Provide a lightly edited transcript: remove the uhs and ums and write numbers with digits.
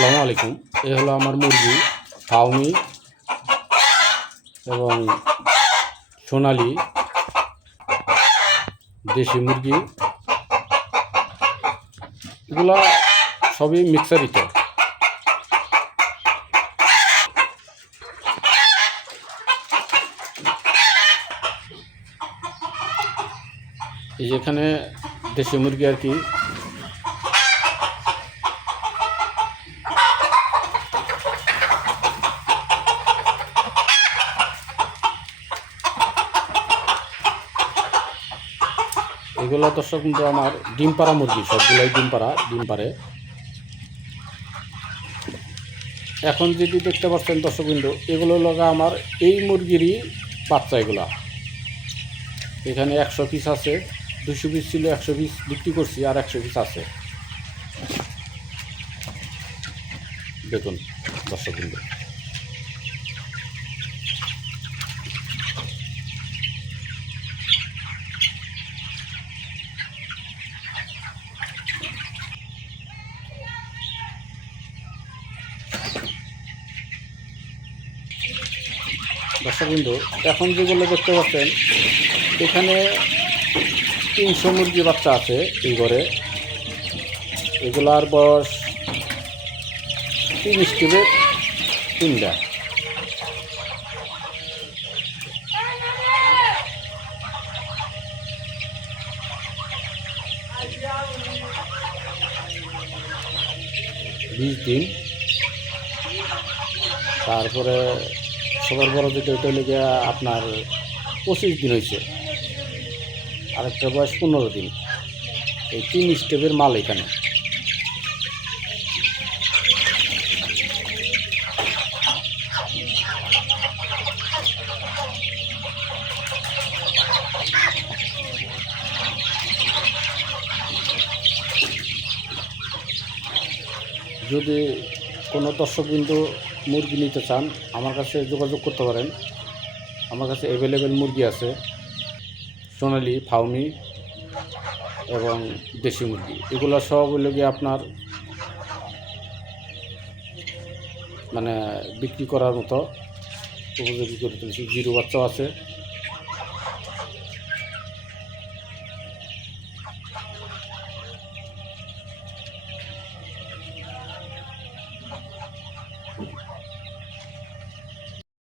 আসসালামু আলাইকুম। এ হলো আমার মুরগি ফাউমি এবং সোনালি দেশি মুরগি, এগুলা সবই মিক্সারিত। এই যেখানে দেশি মুরগি আর কি এগুলো দর্শক কিন্তু আমার ডিম পাড়া মুরগি, সবগুলাই ডিম পারে। এখন যদি দেখতে পাচ্ছেন দর্শক বিন্দু, এগুলো লগা আমার এই মুরগিরই বাচ্চা। এগুলা এখানে 100 পিস আছে, 200 পিস ছিল, 100 পিস বিক্রি করছি, আর 100 পিস আছে। দেখুন দর্শক বিন্দু, এখন যেগুলো দেখতে পাচ্ছেন, এখানে 300 মুরগি বাচ্চা আছে এই ঘরে। এগুলার বয়স 30 থেকে 3টা। দিন তারপরে সবার বড় যেটা ওইটা হলে গিয়ে আপনার 25 দিন হয়েছে, আরেকটা বয়স 15 দিন। এই 3 স্টেপের মাল এখানে। যদি কোনো দর্শকবৃন্দ মুরগি নিতে চান, আমার কাছে যোগাযোগ করতে পারেন। আমার কাছে অ্যাভেলেবেল মুরগি আছে, সোনালি, ফাউমি এবং দেশি মুরগি। এগুলো সব হইল গিয়ে আপনার মানে বিক্রি করার মতো উপযোগী করে তুলেছি। জিরো বাচ্চাও আছে।